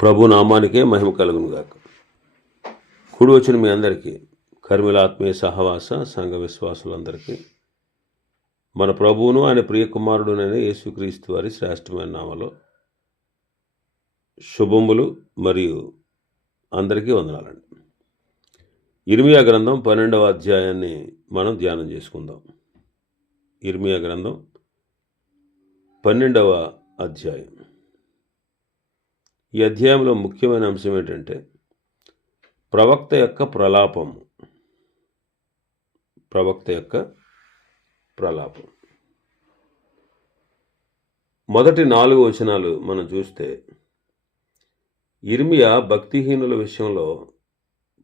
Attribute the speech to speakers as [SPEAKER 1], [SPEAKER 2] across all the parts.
[SPEAKER 1] ప్రభు నామానికే మహిమ కలుగునుగాక. కుడి వచ్చిన మీ అందరికీ కర్మిల ఆత్మీయ సహవాస సంఘ విశ్వాసులందరికీ. మన ప్రభువును ఆయన ప్రియకుమారుడునైన యేసుక్రీస్తు వారి శ్రేష్టమైన నామలో శుభములు మరియు అందరికీ వందనాలండి. ఇర్మియా గ్రంథం పన్నెండవ అధ్యాయాన్ని మనం ధ్యానం చేసుకుందాం. ఇర్మియా గ్రంథం పన్నెండవ అధ్యాయం. ఈ అధ్యాయంలో ముఖ్యమైన అంశం ఏంటంటే ప్రవక్త యొక్క ప్రలాపం ప్రవక్త యొక్క ప్రలాపం. మొదటి నాలుగు వచనాలు మనం చూస్తే ఇర్మియా భక్తిహీనుల విషయంలో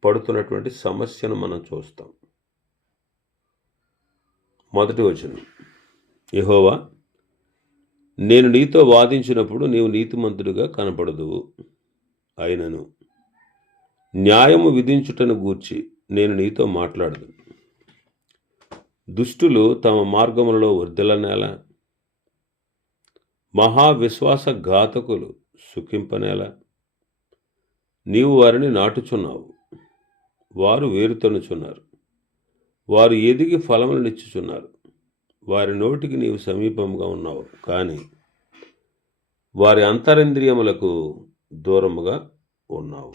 [SPEAKER 1] పడుతున్నటువంటి సమస్యను మనం చూస్తాం. మొదటి వచనం యహోవా నేను నీతో వాదించినప్పుడు నీవు నీతిమంతుడిగా కనపడదువు అయినను. న్యాయము విధించుటను గూర్చి నేను నీతో మాట్లాడదు దుష్టులు తమ మార్గములలో వర్ధలనేల మహావిశ్వాస ఘాతకులు సుఖింపనేల నీవు వారిని నాటుచున్నావు వారు వేరుతనుచున్నారు వారు ఎదిగి ఫలములనిచ్చుచున్నారు వారి నోటికి నీవు సమీపంగా ఉన్నావు. కానీ వారి అంతరింద్రియములకు దూరముగా ఉన్నావు.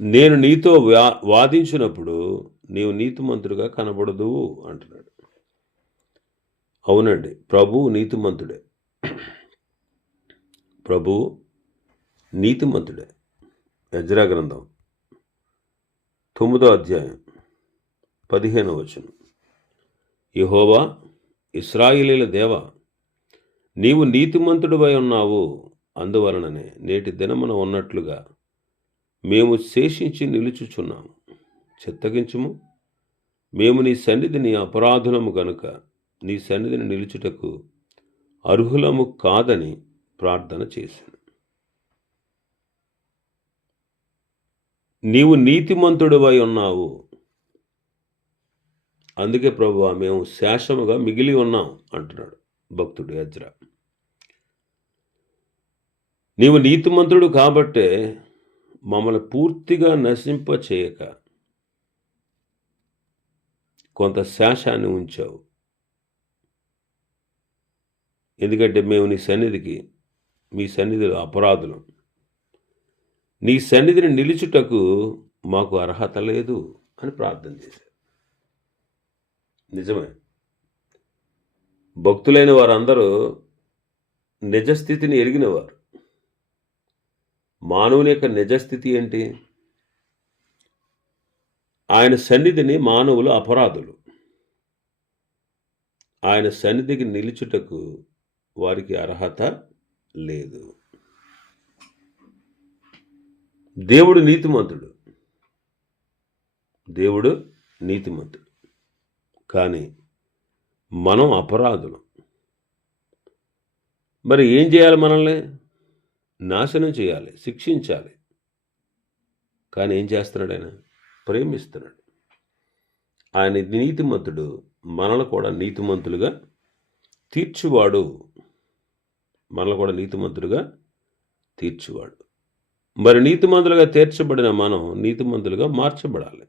[SPEAKER 1] నేను నీతో వా వాదించినప్పుడు నీవు నీతిమంతుడిగా కనబడదు అంటున్నాడు. అవునండి ప్రభువు నీతిమంతుడే. ప్రభు నీతిమంతుడే. యజ్రా గ్రంథం తొమ్మిదో అధ్యాయం. పదిహేను వచనం. యహోవా ఇస్రాయిలీల దేవ నీవు నీతిమంతుడివై ఉన్నావు. అందువలననే నేటి దినమున ఉన్నట్లుగా మేము శేషించి నిలుచుచున్నాము. చిత్తగించుము. మేము నీ సన్నిధిని అపరాధులము గనుక నీ సన్నిధిని నిలుచుటకు అర్హులము కాదని ప్రార్థన చేశాను. నీవు నీతిమంతుడివై ఉన్నావు. అందుకే ప్రభు మేము శేషముగా మిగిలి ఉన్నాం అంటున్నాడు భక్తుడు యజ్ర. నీవు నీతిమంతుడు కాబట్టే మమ్మల్ని పూర్తిగా నశింప చేయక కొంత శేషాన్ని ఉంచావు. ఎందుకంటే మేము నీ సన్నిధికి మీ సన్నిధిలో అపరాధులం. నీ సన్నిధిని నిలుచుటకు మాకు అర్హత లేదు అని ప్రార్థన చేశారు. నిజమే. భక్తులైన వారందరూ నిజస్థితిని ఎరిగినవారు. మానవుని యొక్క నిజస్థితి ఏంటి? ఆయన సన్నిధిని మానవులు అపరాధులు. ఆయన సన్నిధికి నిలుచుటకు వారికి అర్హత లేదు. దేవుడు నీతిమంతుడు. దేవుడు నీతిమంతుడు. కానీ మనం అపరాధులు. మరి ఏం చేయాలి మనల్ని? నాశనం చేయాలి శిక్షించాలి. కానీ ఏం చేస్తున్నాడు ఆయన? ప్రేమిస్తున్నాడు. ఆయన నీతిమంతుడు మనల్ని కూడా నీతిమంతులుగా తీర్చువాడు. మనల్ని కూడా నీతిమంతులుగా తీర్చువాడు. మరి నీతిమంతులుగా తీర్చబడిన మనం నీతిమంతులుగా మార్చబడాలి.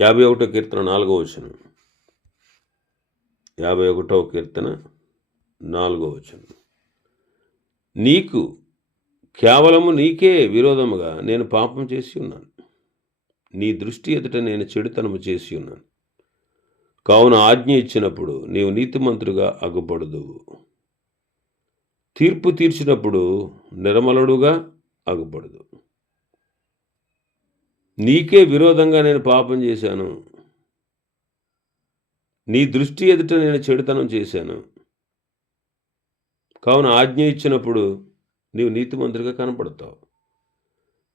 [SPEAKER 1] యాభై ఒకటో కీర్తన నాలుగో వచనం. యాభై ఒకటో కీర్తన నాలుగో వచనం. నీకు కేవలము నీకే విరోధముగా నేను పాపం చేసి ఉన్నాను. నీ దృష్టి ఎదుట నేను చెడుతనము చేసి ఉన్నాను. కావున ఆజ్ఞ ఇచ్చినప్పుడు నీవు నీతిమంతుడుగా అగుపడదువు. తీర్పు తీర్చినప్పుడు నిర్మలుడుగా అగుపడదు నీకే విరోధంగా నేను పాపం చేశాను. నీ దృష్టి ఎదుట నేను చెడుతనం చేశాను. కావున ఆజ్ఞ ఇచ్చినప్పుడు నీవు నీతిమంతుడిగా కనపడతావు.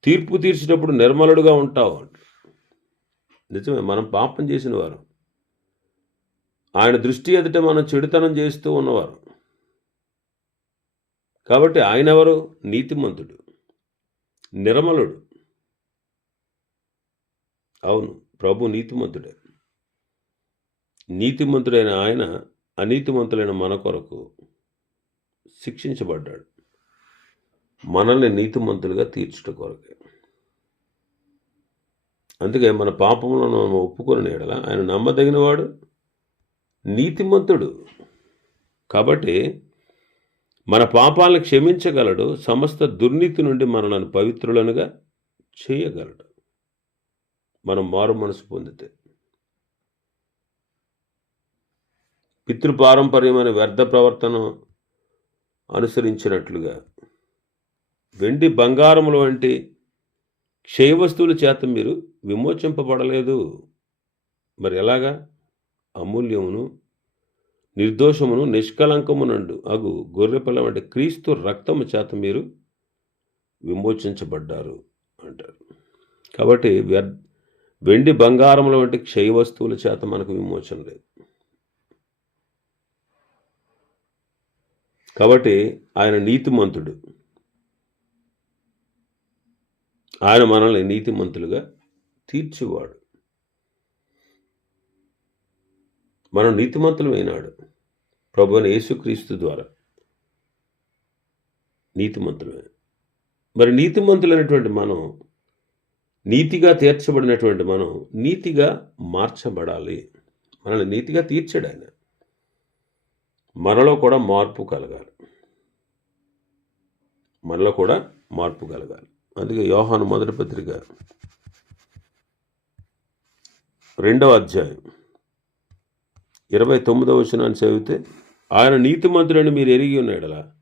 [SPEAKER 1] తీర్పు తీర్చినప్పుడు నిర్మలుడుగా ఉంటావు నిజమే మనం పాపం చేసిన వారు. ఆయన దృష్టి ఎదుట మనం చెడుతనం చేస్తూ ఉన్నవారు. కాబట్టి ఆయన ఎవరు? నీతిమంతుడు. నిర్మలుడు. అవును ప్రభు నీతిమంతుడే. నీతిమంతుడైన ఆయన అనీతిమంతులైన మన కొరకు శిక్షించబడ్డాడు. మనల్ని నీతిమంతులుగా తీర్చుట కొరకే. అందుకే మన పాపములను మనం ఒప్పుకొని ఎడల ఆయన నమ్మదగినవాడు నీతిమంతుడు. కాబట్టి మన పాపాలను క్షమించగలడు సమస్త దుర్నీతి నుండి మనలను పవిత్రులనుగా చేయగలడు. మనం మారు మనసు పొందితే. పితృపారంపర్యమైన వ్యర్థ ప్రవర్తన అనుసరించినట్లుగా వెండి బంగారముల వంటి క్షయ వస్తువుల చేత మీరు విమోచింపబడలేదు. మరి ఎలాగా? అమూల్యమును నిర్దోషమును నిష్కలంకమునండు అగు గొర్రెపిల్ల వంటి క్రీస్తు రక్తము చేత మీరు విమోచించబడ్డారు అంటారు. కాబట్టి వ్యర్ వెండి బంగారముల వంటి క్షయ వస్తువుల చేత మనకు విమోచన లేదు. కాబట్టి ఆయన నీతిమంతుడు. ఆయన మనల్ని నీతిమంతులుగా తీర్చివాడు. మనం నీతిమంతులమైనాడు. ప్రభు యేసుక్రీస్తు ద్వారా. నీతిమంతులమే. మరి నీతిమంతులైనటువంటి మనం నీతిగా తీర్చబడినటువంటి మనం నీతిగా మార్చబడాలి. మనల్ని నీతిగా తీర్చాడు ఆయన. మనలో కూడా మార్పు కలగాలి. మనలో కూడా మార్పు కలగాలి. అందుకే యోహాను మొదటి పత్రిక రెండవ అధ్యాయం ఇరవై తొమ్మిదవ వచనాన్ని చదివితే ఆయన నీతిమంతుడని మీరు ఎరిగి ఉన్నాడలా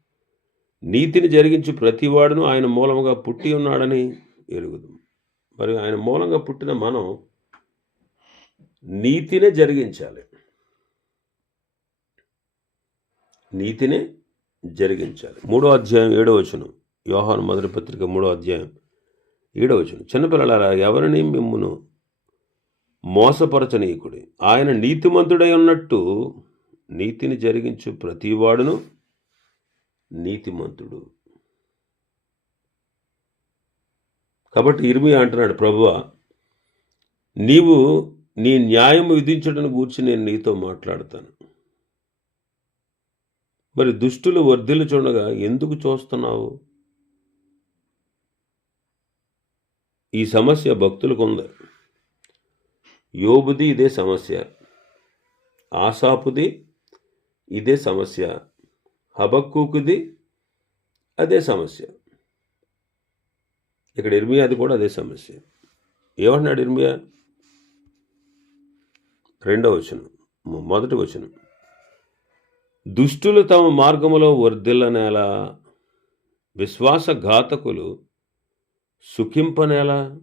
[SPEAKER 1] నీతిని జరిగించి ప్రతివాడును ఆయన మూలముగా పుట్టి ఉన్నాడని ఎరుగుదు మరి ఆయన మూలంగా పుట్టిన మనం నీతినే జరిగించాలి. నీతినే జరిగించాలి. మూడో అధ్యాయం ఏడో వచనం. యోహాను మొదటి పత్రిక మూడో అధ్యాయం ఏడో వచనం. చిన్నపిల్లలారా ఎవరిని మిమ్మును మోసపరచనీయకుడి? ఆయన నీతిమంతుడై ఉన్నట్టు నీతిని జరిగించు ప్రతివాడును నీతిమంతుడు. కాబట్టి ఇర్మి అంటున్నాడు ప్రభువ నీవు నీ న్యాయం విధించడం గూర్చి నేను నీతో మాట్లాడతాను. మరి దుష్టులు వర్ధిల్లు చూడగా ఎందుకు చూస్తున్నావు? ఈ సమస్య భక్తులకు ఉంది. యోబుది ఇదే సమస్య ఆసాపుది ఇదే సమస్య హబక్కుకుది అదే సమస్య. ఇక్కడ ఇర్మియాది కూడా అదే సమస్య. ఏమంటున్నాడు ఇర్మియా? రెండవ వచనం మొదటి వచనం. దుష్టులు తమ మార్గములో వర్ధిల్లనేలా విశ్వాసఘాతకులు సుఖింపనేలా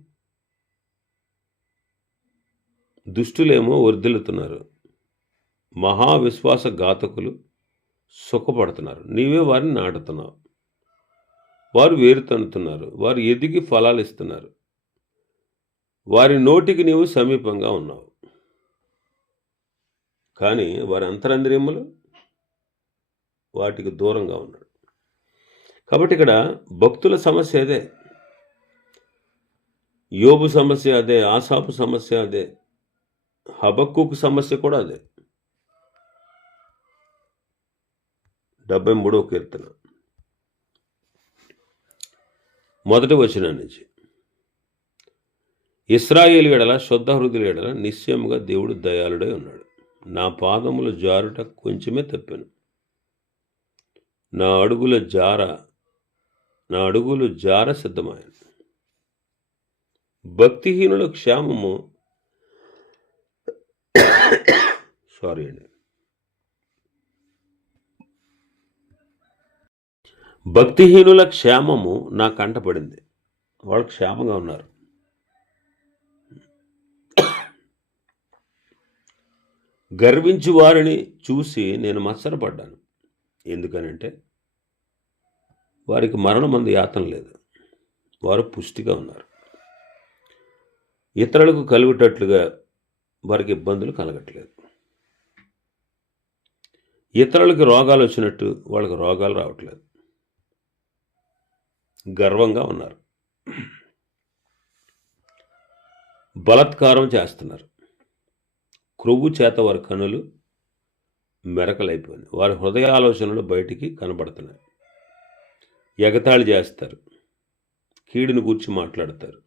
[SPEAKER 1] దుష్టులేమో వర్ధిల్లుతున్నారు. మహావిశ్వాస ఘాతకులు సుఖపడుతున్నారు. నీవే వారిని నాటుతున్నావు. వారు వేరు తన్నుతున్నారు. వారు ఎదిగి ఫలాలు ఇస్తున్నారు. వారి నోటికి నీవు సమీపంగా ఉన్నావు. కానీ వారి అంతరంద్రియములు వాటికి దూరంగా ఉన్నాడు. కాబట్టి ఇక్కడ భక్తుల సమస్య అదే. యోబు సమస్య అదే ఆసాపు సమస్య అదే హబక్కుకు సమస్య కూడా అదే. డెబ్బై మూడో కీర్తన. మొదటి వచనం నుంచి. ఇస్రాయేల్ ఎడల శుద్ధ హృదయుల ఎడల నిశ్చయముగా దేవుడు దయాళుడై ఉన్నాడు. నా పాదముల జారుట కొంచెమే తప్పాను. నా అడుగుల జార నా అడుగులు జార సిద్ధమాయను. భక్తిహీనుల క్షేమము సారీ అండి. భక్తిహీనుల క్షేమము నా కంటపడింది. వాళ్ళు క్షేమంగా ఉన్నారు. గర్వించి వారిని చూసి నేను మత్సరపడ్డాను. ఎందుకనంటే వారికి మరణం మరణమందు యాతన లేదు. వారు పుష్టిగా ఉన్నారు. ఇతరులకు కలుగుటట్లుగా వారికి ఇబ్బందులు కలగట్లేదు. ఇతరులకు రోగాలు వచ్చినట్టు వాళ్ళకి రోగాలు రావట్లేదు. గర్వంగా ఉన్నారు. బలత్కారం చేస్తున్నారు. క్రొవ్వు చేత వారి కనులు మెరకలైపోయినాయి వారి హృదయ ఆలోచనలు బయటికి కనబడుతున్నాయి. ఎగతాళి చేస్తారు. కీడును గూర్చి మాట్లాడతారు.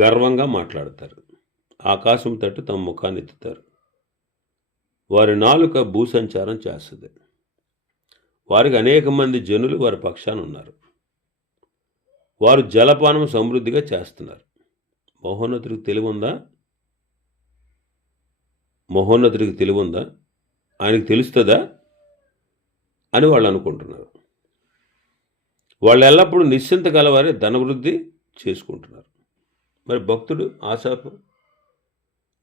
[SPEAKER 1] గర్వంగా మాట్లాడతారు. ఆకాశం తట్టు తమ ముఖాన్ని ఎత్తుతారు. వారి నాలుక భూసంచారం చేస్తుంది. వారికి అనేక మంది జనులు వారి పక్షాన ఉన్నారు. వారు జలపానం సమృద్ధిగా చేస్తున్నారు. మహోన్నతుడికి తెలివి ఉందా మహోన్నతుడికి తెలివుందా? ఆయనకు తెలుస్తుందా? అని వాళ్ళు అనుకుంటున్నారు. వాళ్ళు ఎల్లప్పుడూ నిశ్చింత గలవారే ధనవృద్ధి చేసుకుంటున్నారు. మరి భక్తుడు ఆశాపు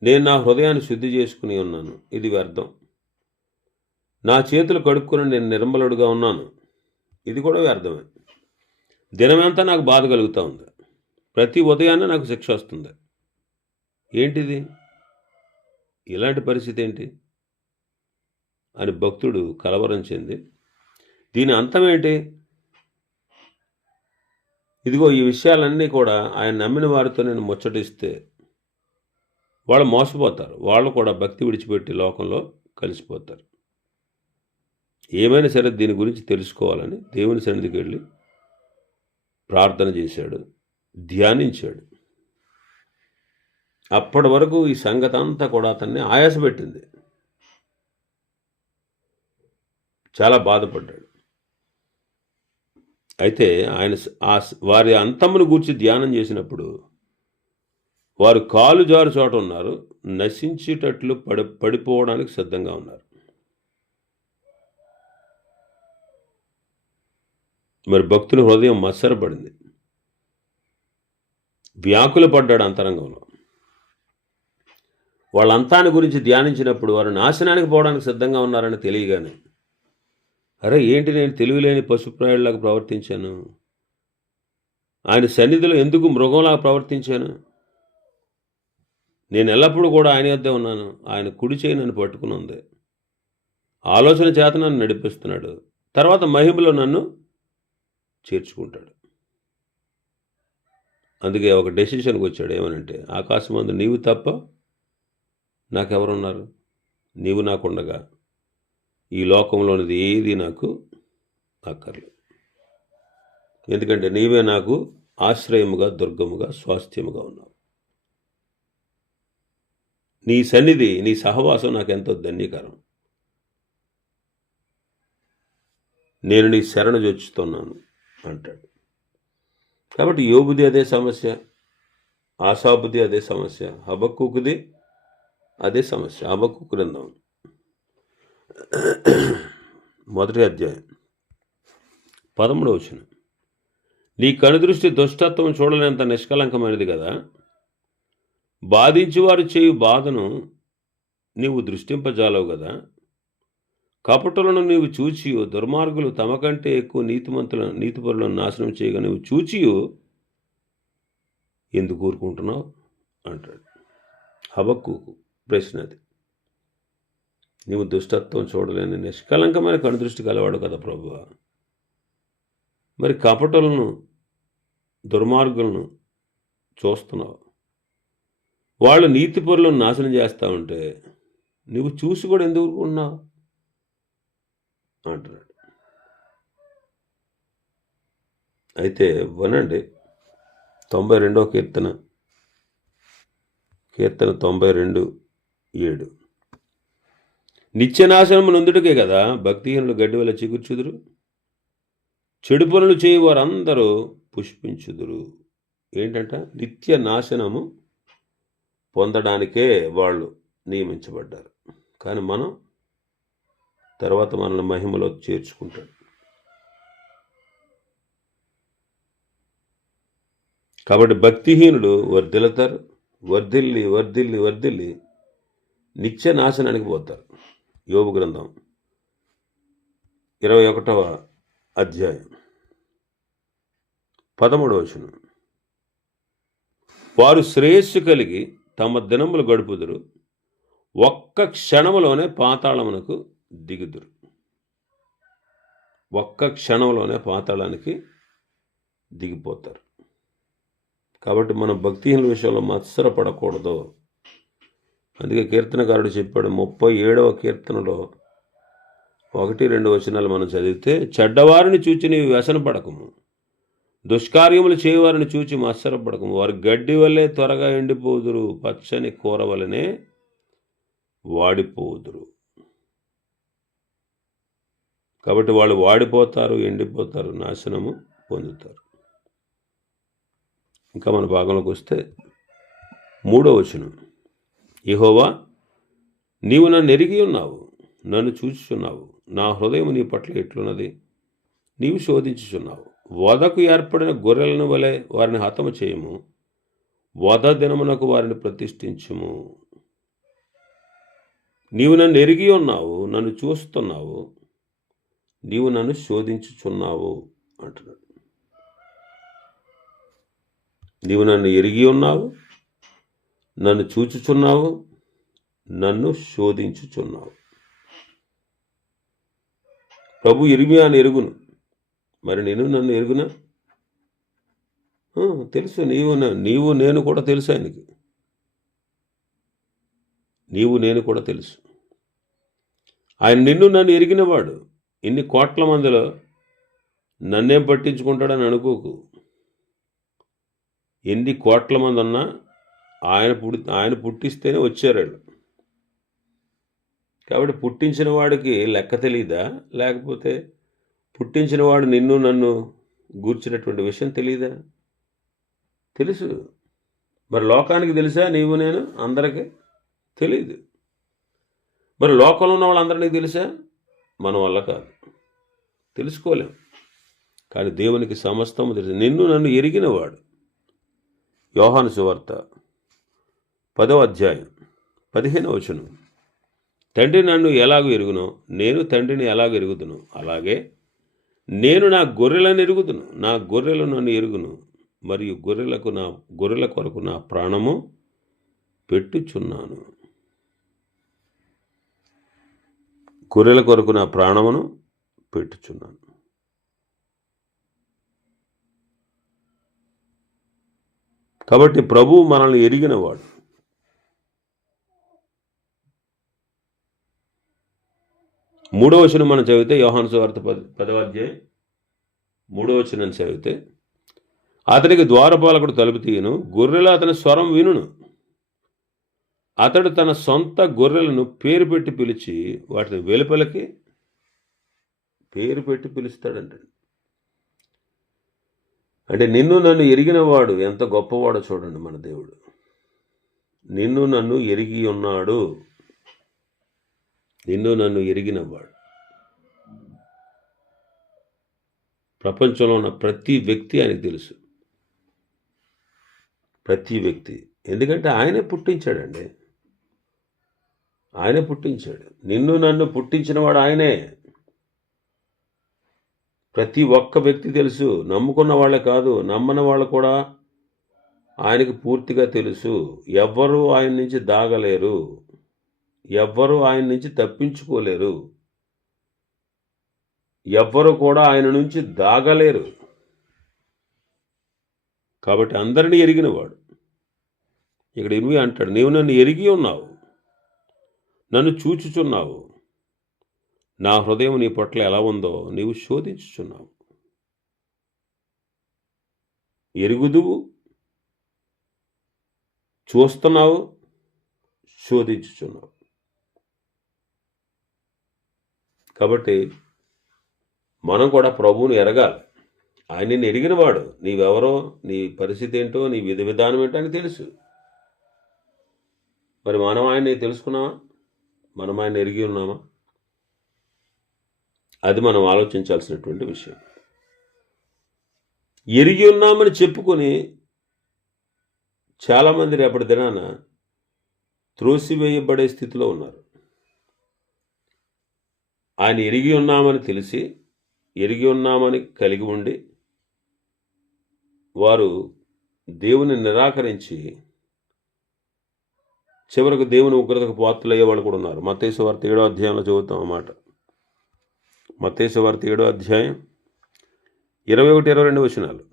[SPEAKER 1] నేను నా హృదయాన్ని శుద్ధి చేసుకుని ఉన్నాను ఇది వ్యర్థం. నా చేతులు కడుక్కుని నేను నిర్మలుడుగా ఉన్నాను ఇది కూడా వ్యర్థమే. దినమంతా నాకు బాధ కలుగుతూ ఉంది. ప్రతి ఉదయాన్నే నాకు శిక్ష వస్తుంది. ఏంటిది? ఇలాంటి పరిస్థితి ఏంటి? అని భక్తుడు కలవరం చెంది దీని అంతం ఏంటి? ఇదిగో ఈ విషయాలన్నీ కూడా ఆయన నమ్మిన వారితో నేను ముచ్చటిస్తే వాళ్ళు మోసపోతారు. వాళ్ళు కూడా భక్తి విడిచిపెట్టి లోకంలో కలిసిపోతారు. ఏమైనా సరే దీని గురించి తెలుసుకోవాలని దేవుని సన్నిధికి వెళ్ళి ప్రార్థన చేశాడు ధ్యానించాడు. అప్పటి వరకు ఈ సంగతి అంతా కూడా అతన్ని ఆయాసపెట్టింది. చాలా బాధపడ్డాడు. అయితే ఆయన ఆ వారి అంతమును గూర్చి ధ్యానం చేసినప్పుడు వారు కాలు జారు చోట ఉన్నారు నశించేటట్లు పడి పడిపోవడానికి సిద్ధంగా ఉన్నారు. మరి భక్తుల హృదయం మత్సరపడింది. వ్యాకుల పడ్డాడు అంతరంగంలో. వాళ్ళ అంతాన్ని గురించి ధ్యానించినప్పుడు వారు నాశనానికి పోవడానికి సిద్ధంగా ఉన్నారని తెలియగానే అరే ఏంటి నేను తెలివిలేని పశుప్రాయుడిలాగా ప్రవర్తించాను? ఆయన సన్నిధిలో ఎందుకు మృగంలాగా ప్రవర్తించాను? నేను ఎల్లప్పుడూ కూడా ఆయన వద్దే ఉన్నాను. ఆయన కుడి చేయి నన్ను పట్టుకుని ఉంది. ఆలోచన చేత నన్ను నడిపిస్తున్నాడు. తర్వాత మహిమలో నన్ను చేర్చుకుంటాడు. అందుకే ఒక డెసిషన్కి వచ్చాడు. ఏమనంటే ఆకాశమందు నీవు తప్ప నాకెవరున్నారు? నీవు నాకుండగా. ఈ లోకంలోనిది ఏది నాకు అక్కర్లేదు. ఎందుకంటే నీవే నాకు ఆశ్రయముగా దుర్గముగా స్వాస్థ్యముగా ఉన్నావు. నీ సన్నిధి నీ సహవాసం నాకు ఎంతో ధన్యకరం. నేను నీ శరణ జొచ్చుతున్నాను అంటాడు. కాబట్టి యోబుది అదే సమస్య ఆశాబుది అదే సమస్య హబక్కుకుది అదే సమస్య హబక్కు గ్రంథం. మొదటి అధ్యాయం. పదమూడవ వచ్చిన నీ కనుదృష్టి దుష్టత్వం చూడలేంత నిష్కలంకమైనది కదా. బాధించువారు చేయు బాధను నీవు దృష్టింపజాలవు కదా. కపటులను నీవు చూచియో దుర్మార్గులు తమ కంటే ఎక్కువ నీతిమంతులను నీతిపరులను నాశనం చేయగా నువ్వు చూచియో. ఎందుకు ఊరుకుంటున్నావు? అంటాడు. హబక్కు ప్రశ్న అది. నీవు దుష్టత్వం చూడలేని నిష్కలంకమైన కనుదృష్టి కలవాడు కదా ప్రభు మరి కపటలను దుర్మార్గులను చూస్తున్నావు. వాళ్ళు నీతిపరులను నాశనం చేస్తూ ఉంటే నువ్వు చూసి కూడా ఎందుకు ఉన్నావు అంటున్నాడు. అయితే వినండి తొంభై రెండవ కీర్తన కీర్తన తొంభై రెండు ఏడు. నిత్యనాశనము నొందుటకే కదా భక్తిహీనులు గడ్డి వల్ల చిగుర్చుదురు? చెడు పనులు చేయి వారందరూ పుష్పించుదురు. ఏంటంట? నిత్య నాశనము పొందడానికే వాళ్ళు నియమించబడ్డారు. కానీ మనం తర్వాత మనల్ని మహిమలో చేర్చుకుంటాడు. కాబట్టి భక్తిహీనుడు వర్ధిల్లుతారు వర్ధిల్లి వర్ధిల్లి వర్ధిల్లి నిత్య నాశనానికి పోతారు. యోగు గ్రంథం ఇరవై ఒకటవ అధ్యాయం. పదమూడవ వచనం. వారు శ్రేయస్సు కలిగి తమ దినములు గడుపుదురు. ఒక్క క్షణములోనే పాతాళమునకు దిగుదురు. ఒక్క క్షణంలోనే పాతాళానికి దిగిపోతారు. కాబట్టి మనం భక్తిహీనుల విషయంలో మత్సరపడకూడదు అందుకే కీర్తనకారుడు చెప్పాడు ముప్పై ఏడవ కీర్తనలో ఒకటి రెండు వచనాలు మనం చదివితే చెడ్డవారిని చూచి నీవు వ్యసన పడకము దుష్కార్యములు చేయవారిని చూచి మత్సరపడకము వారు గడ్డి వల్లే త్వరగా ఎండిపోదురు పచ్చని కూర వలనే వాడిపోదురు. కాబట్టి వాళ్ళు వాడిపోతారు ఎండిపోతారు నాశనము పొందుతారు. ఇంకా మన భాగంలోకి వస్తే మూడో వచనం. ఇహోవా నీవు నన్ను ఎరిగి ఉన్నావు నన్ను చూచుచున్నావు నా హృదయం నీ పట్ల ఎట్లున్నది? నీవు శోధించుచున్నావు. వదకు ఏర్పడిన గొర్రెలను వలె వారిని హతము చేయము. వధ దినమునకు వారిని ప్రతిష్ఠించుము. నీవు నన్ను ఎరిగి ఉన్నావు నన్ను చూస్తున్నావు నీవు నన్ను శోధించుచున్నావు అంటున్నాడు. నీవు నన్ను ఎరిగి ఉన్నావు నన్ను చూచుచున్నావు నన్ను శోధించుచున్నావు. ప్రభు ఇరిమియాను ఎరుగును. మరి నేను నన్ను ఎరుగునా? తెలుసు. నీవు నీవు నేను కూడా తెలుసు ఆయనకి. నీవు నేను కూడా తెలుసు. ఆయన నిన్ను నన్ను ఎరిగినవాడు. ఇన్ని కోట్ల మందిలో నన్నేం పట్టించుకుంటాడని అనుకోకు. ఎన్ని కోట్ల మంది ఉన్నా ఆయన పుడి ఆయన పుట్టిస్తేనే వచ్చారు వాళ్ళు. కాబట్టి పుట్టించిన వాడికి లెక్క తెలియదా లేకపోతే పుట్టించిన వాడు నిన్ను నన్ను గూర్చినటువంటి విషయం తెలియదా తెలుసు. మరి లోకానికి తెలుసా నీవు నేను? అందరికీ తెలియదు మరి లోకంలో ఉన్న వాళ్ళందరినీ తెలుసా? మన వల్ల కాదు. తెలుసుకోలేం. కానీ దేవునికి సమస్తము తెలుసు. నిన్ను నన్ను ఎరిగినవాడు. యోహాను సువార్త పదవ అధ్యాయం పదిహేను వచనం. తండ్రి నన్ను ఎలాగో ఎరుగునో? నేను తండ్రిని ఎలాగ ఎరుగుదును? అలాగే నేను నా గొర్రెలను ఎరుగుదును. నా గొర్రెలు నన్ను ఎరుగును. మరియు గొర్రెలకు నా గొర్రెల కొరకు నా ప్రాణము పెట్టుచున్నాను. గొర్రెల కొరకు నా ప్రాణమును పెట్టుచున్నాను. కాబట్టి ప్రభు మనల్ని ఎరిగినవాడు. మూడో వచనం మనం చదివితే యోహాను సువార్త పద పదవ మూడో వచనం చదివితే అతనికి ద్వారపాలకుడు తలుపు తీయను గొర్రెలు అతని స్వరం వినును. అతడు తన సొంత గొర్రెలను పేరు పెట్టి పిలిచి వాటిని వెలుపలకి పేరు పెట్టి పిలుస్తాడంట అంటే నిన్ను నన్ను ఎరిగినవాడు ఎంత గొప్పవాడో చూడండి మన దేవుడు. నిన్ను నన్ను ఎరిగి ఉన్నాడు. నిన్ను నన్ను ఎరిగినవాడు. ప్రపంచంలో ఉన్న ప్రతి వ్యక్తి ఆయనకు తెలుసు. ప్రతి వ్యక్తి. ఎందుకంటే ఆయనే పుట్టించాడండి. ఆయన పుట్టించాడు. నిన్ను నన్ను పుట్టించినవాడు ఆయనే. ప్రతి ఒక్క వ్యక్తి తెలుసు నమ్ముకున్న వాళ్ళే కాదు నమ్మని వాళ్ళు కూడా ఆయనకి పూర్తిగా తెలుసు. ఎవ్వరూ ఆయన నుంచి దాగలేరు. ఎవ్వరూ ఆయన నుంచి తప్పించుకోలేరు. ఎవ్వరు కూడా ఆయన నుంచి దాగలేరు. కాబట్టి అందరినీ ఎరిగినవాడు. ఇక్కడ ఇరువి అంటాడు నీవు నన్ను ఎరిగి ఉన్నావు. నన్ను చూచుచున్నావు. నా హృదయం నీ పట్ల ఎలా ఉందో నీవు శోధించుచున్నావు. ఎరుగుదువు చూస్తున్నావు శోధించుచున్నావు. కాబట్టి మనం కూడా ప్రభువుని ఎరగాలి. ఆయన నిన్ను ఎరిగినవాడు. నీవెవరో నీ పరిస్థితి ఏంటో నీ విధి విధానం ఏంటో అని తెలుసు. మరి మనం ఆయన్ని తెలుసుకున్నావా మనం ఆయన ఎరిగి ఉన్నామా? అది మనం ఆలోచించాల్సినటువంటి విషయం. ఎరిగి ఉన్నామని చెప్పుకొని చాలామంది రేపటి దినాన త్రోసివేయబడే స్థితిలో ఉన్నారు. ఆయన ఎరిగి ఉన్నామని తెలిసి ఎరిగి ఉన్నామని కలిగి ఉండి వారు దేవుని నిరాకరించి చివరకు దేవుని ఉగ్రతకు పాత్రలయ్యే వాళ్ళు కూడా ఉన్నారు. మతేశ్వ వార్త ఏడో అధ్యాయంలో చదువుతాం అన్నమాట మతేశ్వ వార్త ఏడో అధ్యాయం ఇరవై ఒకటి ఇరవై రెండు వచనాలు.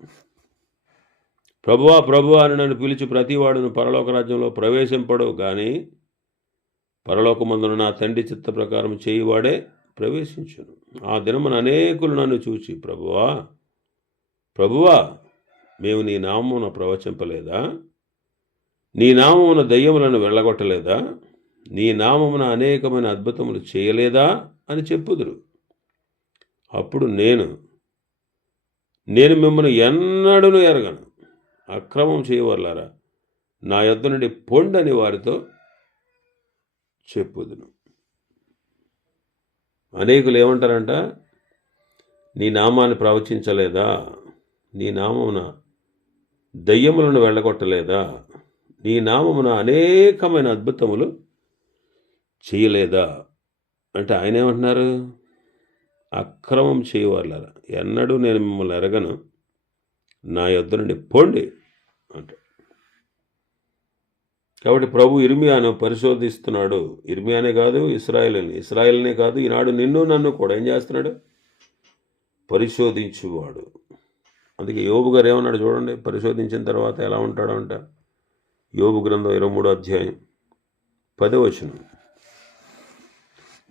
[SPEAKER 1] ప్రభువా ప్రభువా అని నన్ను పిలిచి ప్రతివాడును పరలోక రాజ్యంలో ప్రవేశింపడు కానీ పరలోకమందున నా తండ్రి చిత్త ప్రకారం చేయువాడే ప్రవేశించును. ఆ దినమున అనేకులు నన్ను చూచి ప్రభువా ప్రభువా మేము నీ నామమున ప్రవచింపలేదా? నీ నామమున దయ్యములను వెళ్ళగొట్టలేదా? నీ నామమున అనేకమైన అద్భుతములు చేయలేదా? అని చెప్పుదురు. అప్పుడు నేను నేను మిమ్మల్ని ఎన్నడూ ఎరగను. అక్రమం చేయవర్లారా నా యొద్ద నుండి పొండని వారితో చెప్పుదును. అనేకులు ఏమంటారంట? నీ నామాన్ని ప్రవచించలేదా? నీ నామమున దయ్యములను వెళ్ళగొట్టలేదా? నీ నామమున అనేకమైన అద్భుతములు చేయలేదా? అంటే ఆయన ఏమంటున్నారు అక్రమం చేయవాళ్ళరా ఎన్నడూ నేను మిమ్మల్ని ఎరగను. నా యొద్ద నుండి పోండి అంటే. కాబట్టి ప్రభు ఇర్మియాను పరిశోధిస్తున్నాడు. ఇర్మియానే కాదు ఇస్రాయల్ని. ఇస్రాయల్నే కాదు ఈనాడు నిన్ను నన్ను కూడా ఏం చేస్తున్నాడు? పరిశోధించువాడు. అందుకే యోబు గారు ఏమన్నాడు చూడండి పరిశోధించిన తర్వాత ఎలా ఉంటాడు అంట యోగు గ్రంథం ఇరవై మూడో అధ్యాయం పదవచనం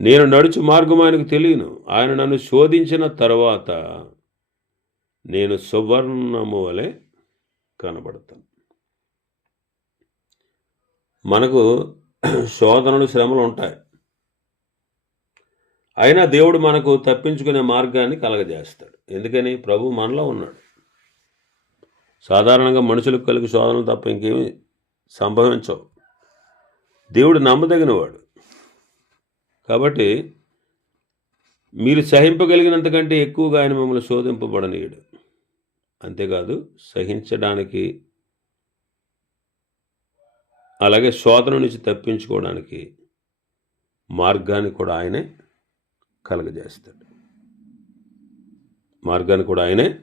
[SPEAKER 1] నేను నడుచు మార్గం ఆయనకు తెలియను. ఆయన నన్ను శోధించిన తర్వాత నేను సువర్ణము వలె కనబడతాను. మనకు శోధనలు శ్రమలు ఉంటాయి. అయినా దేవుడు మనకు తప్పించుకునే మార్గాన్ని కలగజేస్తాడు. ఎందుకని? ప్రభు మనలో ఉన్నాడు. సాధారణంగా మనుషులకు కలిగి శోధనలు తప్ప ఇంకేమీ సంభవించవు. దేవుడు నమ్మదగినవాడు. కాబట్టి మీరు సహింపగలిగినంతకంటే ఎక్కువగా ఆయన మిమ్మల్ని శోధింపబడనీయడు. అంతేకాదు సహించడానికి అలాగే శోధన నుంచి తప్పించుకోవడానికి మార్గాన్ని కూడా ఆయనే కలగజేస్తాడు. మార్గాన్ని కూడా ఆయనే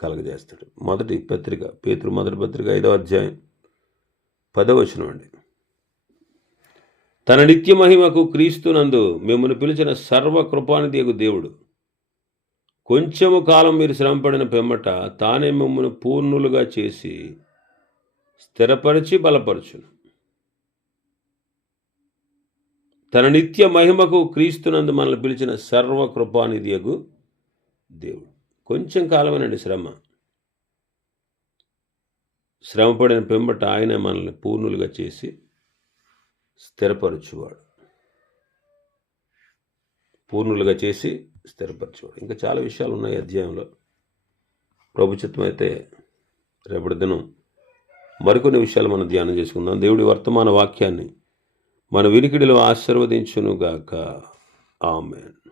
[SPEAKER 1] కలగజేస్తాడు. మొదటి పత్రిక పేతురు మొదటి పత్రిక ఐదవ అధ్యాయం. పదవచనం అండి తన నిత్య మహిమకు క్రీస్తునందు మిమ్మల్ని పిలిచిన సర్వ కృపానిధియకు దేవుడు. కొంచెము కాలం మీరు శ్రమపడిన పెమ్మట తానే మిమ్మల్ని పూర్ణులుగా చేసి స్థిరపరిచి బలపరచును. తన నిత్య మహిమకు క్రీస్తునందు మనల్ని పిలిచిన సర్వ కృపానిధియకు దేవుడు. కొంచెం కాలమేనండి శ్రమ. శ్రమపడిన పెంబట ఆయనే మనల్ని పూర్ణులుగా చేసి స్థిరపరచువాడు. పూర్ణులుగా చేసి స్థిరపరచువాడు. ఇంకా చాలా విషయాలు ఉన్నాయి అధ్యాయంలో. ప్రభుత్వం అయితే రేపటి దినం మరికొన్ని విషయాలు మనం ధ్యానం చేసుకుందాం. దేవుడి వర్తమాన వాక్యాన్ని మన వినికిడిలో ఆశీర్వదించునుగాక. ఆమెన్.